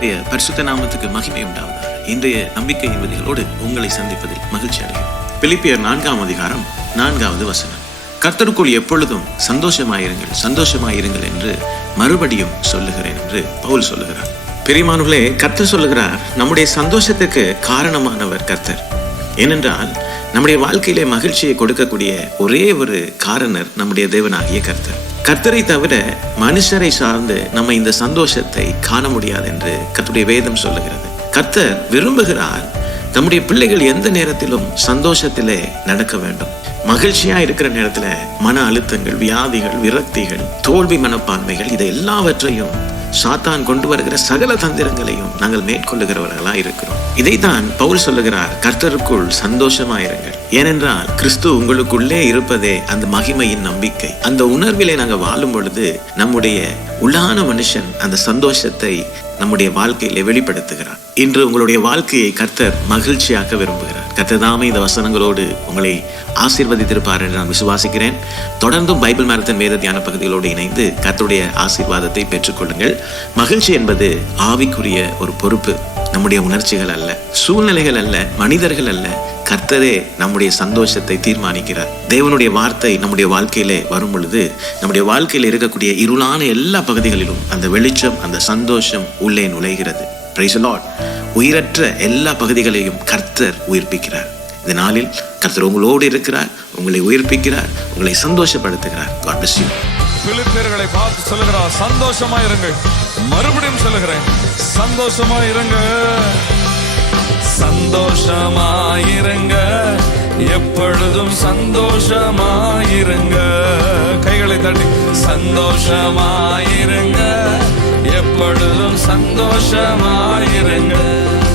பரிசுத்த நாமத்துக்கு மகிமை உண்டாவதாக. இன்றைய நம்பிக்கை விதிகளோடு உங்களை சந்திப்பதில் மகிழ்ச்சி அடைகிறோம். பிலிப்பியர் 4ஆம் அதிகாரம் 4வது வசனம். கர்த்தருக்குள் எப்பொழுதும் சந்தோஷமாயிருங்கள் சந்தோஷமாயிருங்கள் என்று மறுபடியும் சொல்லுகிறேன் என்று பவுல் சொல்லுகிறார். பிரியமானவர்களே, கர்த்தர் சொல்லுகிறார், நம்முடைய சந்தோஷத்துக்கு காரணமானவர் கர்த்தர். ஏனென்றால் நம்முடைய வாழ்க்கையிலே மகிழ்ச்சியை கொடுக்கக்கூடிய ஒரே ஒரு காரணர் நம்முடைய தேவனாகிய கர்த்தர். கர்த்தரை தவிர மனுஷரை சார்ந்து நம்ம இந்த சந்தோஷத்தை காண முடியாது என்று கர்த்தருடைய வேதம் சொல்லுகிறது. கர்த்தர் விரும்புகிறார் நம்முடைய பிள்ளைகள் எந்த நேரத்திலும் சந்தோஷத்திலே நடக்க வேண்டும். மகிழ்ச்சியா இருக்கிற நேரத்துல மன அழுத்தங்கள், வியாதிகள், விரக்திகள், தோல்வி மனப்பான்மைகள், இதை எல்லாவற்றையும் சாத்தான் கொண்டு வருகிற சகல தந்திரங்களையும் நாங்கள் மேற்கொள்ளுகிறவர்களா இருக்கிறோம். இதைத்தான் பவுல் சொல்லுகிறார், கர்த்தருக்குள் சந்தோஷமாயிருங்கள். ஏனென்றால் கிறிஸ்து உங்களுக்குள்ளே இருப்பதே அந்த மகிமையின் நம்பிக்கை. அந்த உணர்விலே நாங்கள் வாழும் பொழுது நம்முடைய உள்ளான மனுஷன் அந்த சந்தோஷத்தை நம்முடைய வாழ்க்கையிலே வெளிப்படுத்துகிறார். இன்று உங்களுடைய வாழ்க்கையை கர்த்தர் மகிழ்ச்சியாக்க விரும்புகிறார். கர்த்தர் தாமே இந்த வசனங்களோடு உங்களை ஆசீர்வதித்திருப்பார் என்று நான் விசுவாசிக்கிறேன். தொடர்ந்தும் பைபிள் மேரத்தான் வேத தியான பகுதிகளோடு இணைந்து கர்த்தருடைய ஆசீர்வாதத்தை பெற்றுக்கொள்ளுங்கள். மகிழ்ச்சி என்பது ஆவிக்குரிய ஒரு பொறுப்பு. நம்முடைய உணர்ச்சிகள் அல்ல, சூழ்நிலைகள் அல்ல, மனிதர்கள் அல்ல. கர்த்தரே நம்முடைய சந்தோஷத்தை தீர்மானிக்கிறார். தேவனுடைய வார்த்தை நம்முடைய வாழ்க்கையிலே வரும் பொழுது நம்முடைய வாழ்க்கையில் இருக்கக்கூடிய இருளான எல்லா பகுதிகளிலும் அந்த வெளிச்சம், அந்த சந்தோஷம் உள்ளே நுழைகிறது. Praise the Lord. உயிரற்ற எல்லா பகுதிகளையும் கர்த்தர் உயிர்ப்பிக்கிறார். இந்த நாளில் கர்த்தர் உங்களோடு இருக்கிறார், உங்களை உயிர்ப்பிக்கிறார், உங்களை சந்தோஷப்படுத்துகிறார். God bless you. பிலிப்பியர்களை பார்த்து சொல்லுகிறார், சந்தோஷமாயிருங்கள். மறுபடியும் சொல்லுகிறேன், சந்தோஷமாயிருங்க, சந்தோஷமாயிருங்க, எப்பொழுதும் சந்தோஷமாயிருங்க. கைகளை தட்டி சந்தோஷமாயிருங்க, எப்பொழுதும் சந்தோஷமாயிருங்க.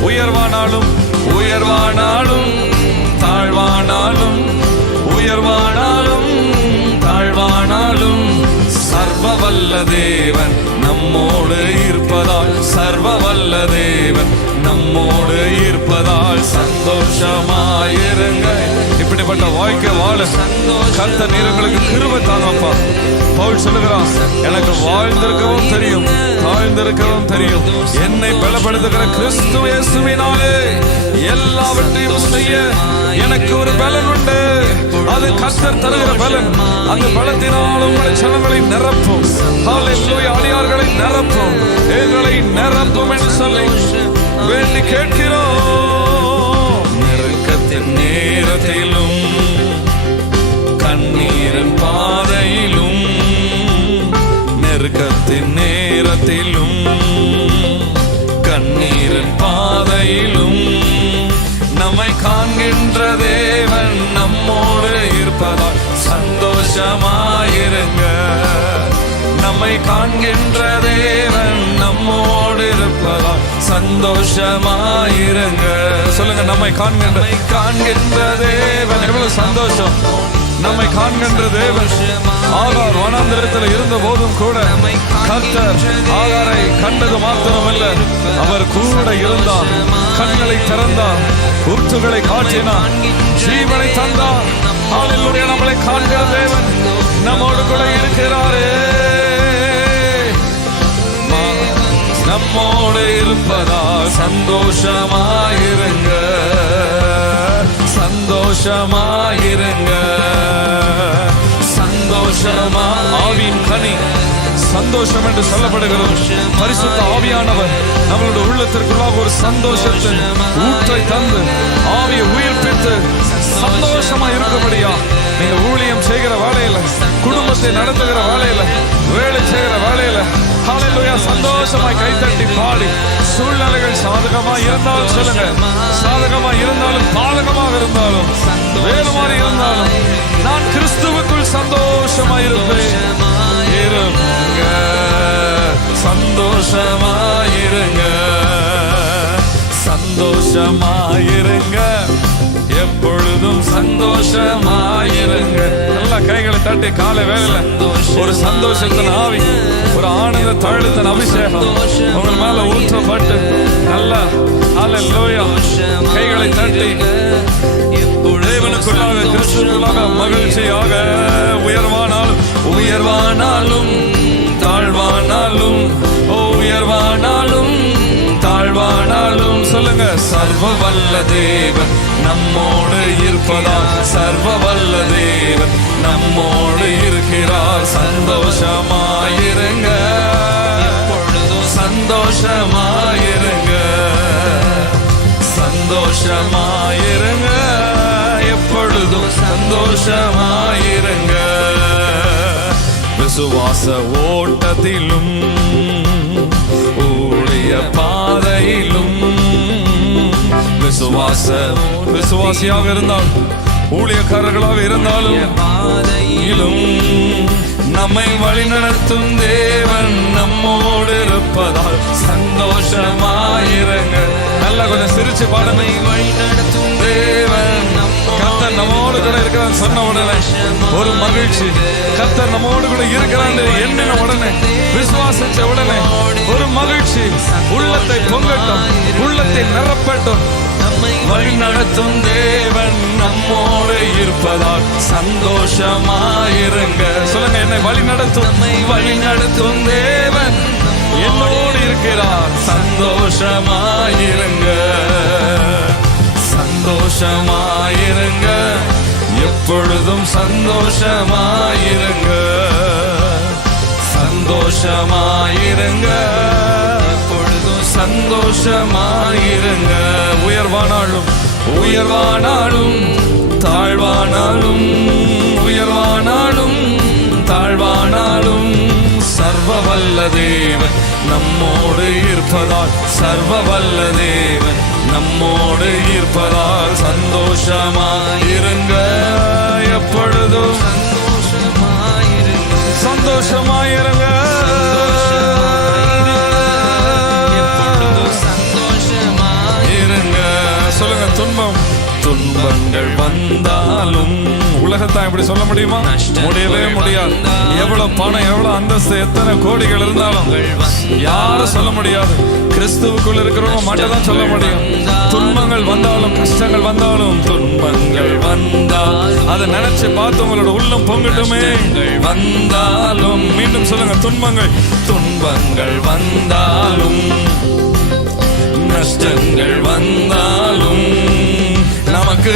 உயர்வானாலும் உயர்வானாலும் தாழ்வானாலும், உயர்வானாலும் தாழ்வானாலும், சர்வ வல்ல தேவன் நம்மோடு இருப்பதால், சர்வ வல்ல தேவன் நம்மோடு இருப்பதால் சந்தோஷமாயிருங்க. இப்படிப்பட்ட வாழ்க்கை வாழ கர்த்தர் நீங்களுக்கு கிருபை தாங்கப்பா. பவுல் சொல்லுகிறான், எனக்கு வாழ்ந்திருக்கவும் தெரியும், தாழ்ந்திருக்கவும் தெரியும். என்னை பலப்படுத்துகிற கிறிஸ்து இயேசுவினாலே எல்லாவற்றையும் செய்ய எனக்கு ஒரு பலன் உண்டு. அது கர்த்தர் தருகிற பலன். அந்த பலத்தினால் உங்கள் ஜனங்களை நிரப்பும். ஹல்லேலூயா. அடியார்களை நிரப்பும், எங்களை நிரப்பும் என்று சொல்லி வேண்டி கேட்கிறோம். நெருக்கத்தின் நேரத்திலும் கண்ணீரின் பாதையிலும், நெருக்கத்தின் நேரத்திலும் கண்ணீரின் பாதையிலும், நம்மை காண்கின்ற தேவன் நம்மோடு இருப்பதால் சந்தோஷமாயிருங்க. நம்மை காண்கின்ற தேவன் நம்மோடு இருப்பதால் சந்தோஷமாயிருங்க. சொல்லுங்க, நம்மை காண்கின்ற தேவன். எவ்வளவு சந்தோஷம். நம்மை காண்கின்ற தேவன். ஆகார் வனாந்திரத்தில் இருந்த போதும் கூட கர்த்தர் ஆகாரை கண்டது மாத்திரமல்ல, அவர் கூட இருந்தார். கண்களை திறந்தார், ஊற்றுகளை காட்டினார், ஜீவனை தந்தார். ஹல்லேலூயா. நம்மளை காண்கிற தேவன் நம்மோடு கூட இருக்கிறாரே. நம்மோடு இருப்பதால் சந்தோஷமாயிருங்க, சந்தோஷமாயிருங்க, சந்தோஷமா. ஆவியின் கனி சந்தோஷம் என்று சொல்லப்படுகிறது. பரிசுத்த ஆவியானவர் நம்மளுடைய உள்ளத்திற்குள்ளாக ஒரு சந்தோஷத்தின் ஊற்றை தந்து ஆவியை உயிர்ப்பித்து சந்தோஷமா இருக்கும்படியா நீங்க ஊழியம் செய்கிற வேலையில, குடும்பத்தை நடத்துகிற வேலையில, வேலை செய்கிற வேலையில ஹல்லேலூயா சந்தோஷமாய் கைத்தட்டி பாடி, சூழ்நிலைகள் சாதகமா இருந்தாலும் சொல்லுங்க, சாதகமா இருந்தாலும் பாதகமாக இருந்தாலும் வேறு மாதிரி இருந்தாலும் நான் கிறிஸ்துவுக்குள் சந்தோஷமாயிருப்பேன். இருங்க, சந்தோஷமாயிருங்க, சந்தோஷமாயிருங்க, எப்பொழுதும் சந்தோஷமாயிருங்க. நல்லா கைகளை தட்டி காலை வேலையில ஒரு சந்தோஷத்தின் ஆவி, ஒரு ஆனந்த தழுத்தின் அபிஷேகம் உங்கள் மேல ஊற்றப்பட்டு நல்லா ஹல்லேலூயா கைகளை தட்டி தேவனுக்குள்ளாக கிறிஸ்துவுக்குள்ளாக மகிழ்ச்சியாக உயர்வானாலும் உயர்வானாலும் தாழ்வானாலும், உயர்வானாலும் சர்வ வல்ல தேவன் நம்மோடு இருப்பதால், சர்வ வல்ல தேவன் நம்மோடு இருக்கிறார். சந்தோஷமாயிருங்க, சந்தோஷமாயிருங்க, சந்தோஷமாயிருங்க, எப்பொழுதும் சந்தோஷமாயிருங்க. விசுவாச ஓட்டத்திலும் ஊழிய பாதையிலும், விசுவாசியாக இருந்தால், ஊழியக்காரர்களாக இருந்தாலும் பாதையிலும் நம்மை வழிநடத்தும் தேவன் நம்மோடு இருப்பதால் சந்தோஷமாயிருங்க. நல்லா கொஞ்சம் சிரிச்சு பாடனை. வழிநடத்தும் தேவன் கர்த்தர் நம்மோடு கூட இருக்கிறான் சொன்ன உடனே ஒரு மகிழ்ச்சி. கர்த்தர் நம்மோடு கூட இருக்கிறான் எண்ணின உடனே, விசுவாசிச்ச உடனே ஒரு மகிழ்ச்சி. உள்ளத்தை பொங்கட்டும், உள்ளத்தை நிரப்பட்டும். வழி நடத்தும் தேவன் நம்மோடு இருப்பதால் சந்தோஷமாயிருங்க. சொல்லுங்க, என்னை வழி நடத்தும், வழி நடத்தும் தேவன் என்னோடு இருக்கிறார். சந்தோஷமாயிருங்க, சந்தோஷமாயிருங்க, எப்பொழுதும் சந்தோஷமாயிருங்க, சந்தோஷமாயிருங்க, எப்பொழுதும் சந்தோஷமாயிருங்க. உயர்வானாலும் உயர்வானாலும் தாழ்வானாலும், உயர்வானாலும் தாழ்வானாலும், சர்வ வல்ல தேவன் நம்மோடு இருப்பதால், சர்வ வல்ல தேவன் நம்மோடு இருப்பதால் சந்தோஷமாயிருங்க, எப்பொழுதும் சந்தோஷமாயிருங்க, சந்தோஷமாயிருங்க. சொல்லுங்க, துன்பங்கள் வந்தாலும், உலகத்தான் இப்படி சொல்ல முடியுமா? முடியவே முடியாது. எவ்வளவு பணம், எவ்வளவு அந்தஸ்து, எத்தனை கோடிகள் இருந்தாலும் யாரும் சொல்ல முடியாது. கிறிஸ்துவுக்குள் இருக்கிறவங்க மட்டும் தான் சொல்ல முடியும். துன்பங்கள் வந்தாலும், கஷ்டங்கள் வந்தாலும், துன்பங்கள் வந்தால் அதை நினைச்சு பார்த்து உங்களோட உள்ளம் பொங்கட்டுமே. வந்தாலும், மீண்டும் சொல்லுங்க, துன்பங்கள் வந்தாலும், நஷ்டங்கள் வந்தாலும், நமக்கு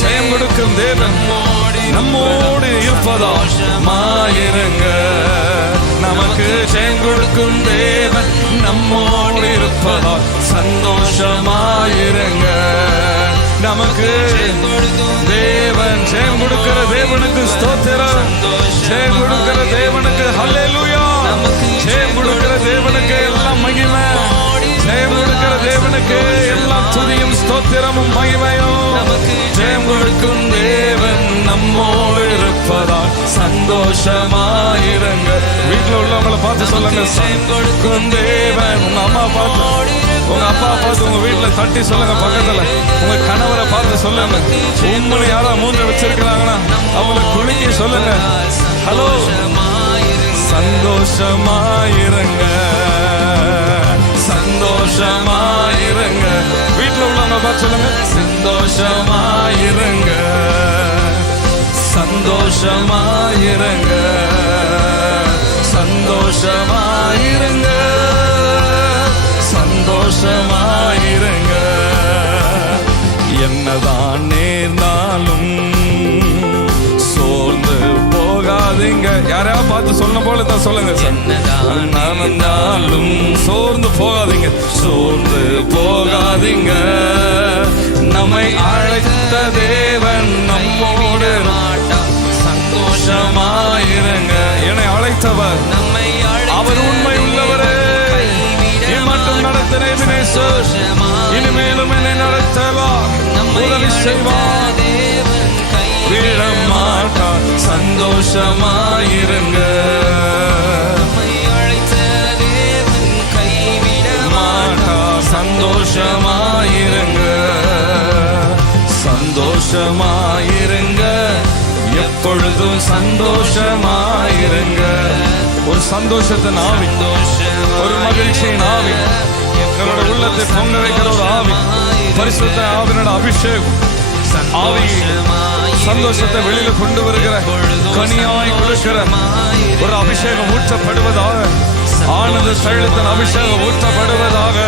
ஜெயம் கொடுக்கும் தேவன் நம்மோடு இருப்பதால் மாயிருங்க. நமக்கு ஜெயம் கொடுக்கும் தேவன் நம்மோடு இருப்பதால் சந்தோஷமாயிருங்க. நமக்கு தேவன் ஜெயம் கொடுக்கிற தேவனுக்கு ஸ்தோத்திரம், ஜெயம் கொடுக்கிற தேவனுக்கு ஹல்லேலூயா, ஜெயம் கொடுக்கிற தேவனுக்கு எல்லாம் மகிமை, ஜெயம் கொடுக்கிற தேவனுக்கு எல்லாம் துதியும் ஸ்தோத்திரமும் மகிமையும். ஜெயம் கொடுக்கும் தேவன் நம்மோடு இருப்பதால் சந்தோஷமாயிருங்க. வீட்டுல உள்ளவங்களை பார்த்து சொல்லுங்க, ஜெயம் கொடுக்கும் தேவன். உங்க அம்மா பார்த்து, உங்க அப்பா பார்த்து உங்க வீட்டுல தட்டி சொல்லுங்க. பக்கத்துல உங்க கணவரை பார்த்து சொல்லுங்க. உங்களை யாரா மூன்று வச்சிருக்கிறாங்கன்னா அவங்களை குலுக்கி சொல்லுங்க, ஹலோ, சந்தோஷமாயிருங்க, சந்தோஷமாயிருங்க. வீட்டுல உள்ளவங்க பார்த்து சொல்லுங்க, சந்தோஷமாயிருங்க, சந்தோஷமாயிருங்க, சந்தோஷமாயிருங்க, சந்தோஷமாயிருங்க. என்னதான் நேர்ந்தாலும் சோர்ந்து போகாதீங்க. யாரையா பார்த்து சொன்ன போல தான் சொல்லுங்க, நடந்தாலும் சோர்ந்து போகாதீங்க, சோர்ந்து போகாதீங்க. நம்மை அழைத்த தேவன் நம்மோடு சந்தோஷமாயிருங்க. என்னை அழைத்தவர், அவர் உண்மை உள்ளவரே. மட்டும் நடத்தின எபினேசர் இனிமேலும் என்னை நடத்தலாம், உதவி செய்வார், விடமாட்டார். சந்தோஷமாயிருங்க, மாட்டார். சந்தோஷமாயிருங்க, சந்தோஷமாயிருங்க, எப்பொழுதும் சந்தோஷமாயிருங்க. ஒரு சந்தோஷத்தின் ஆவி, ஒரு மகிழ்ச்சியின் ஆவி, எங்களோட உள்ளத்தை பொங்க வைக்கிற ஒரு ஆவி, பரிசுத்த ஆவினோட அபிஷேகம். ஆவி சந்தோஷத்தை வெளியில கொண்டு வருகிற, கனியாய் கொடுக்கிற ஒரு அபிஷேகம் ஊற்றப்படுவதாக, ஆனந்த தைலத்தின் அபிஷேகம் ஊற்றப்படுவதாக.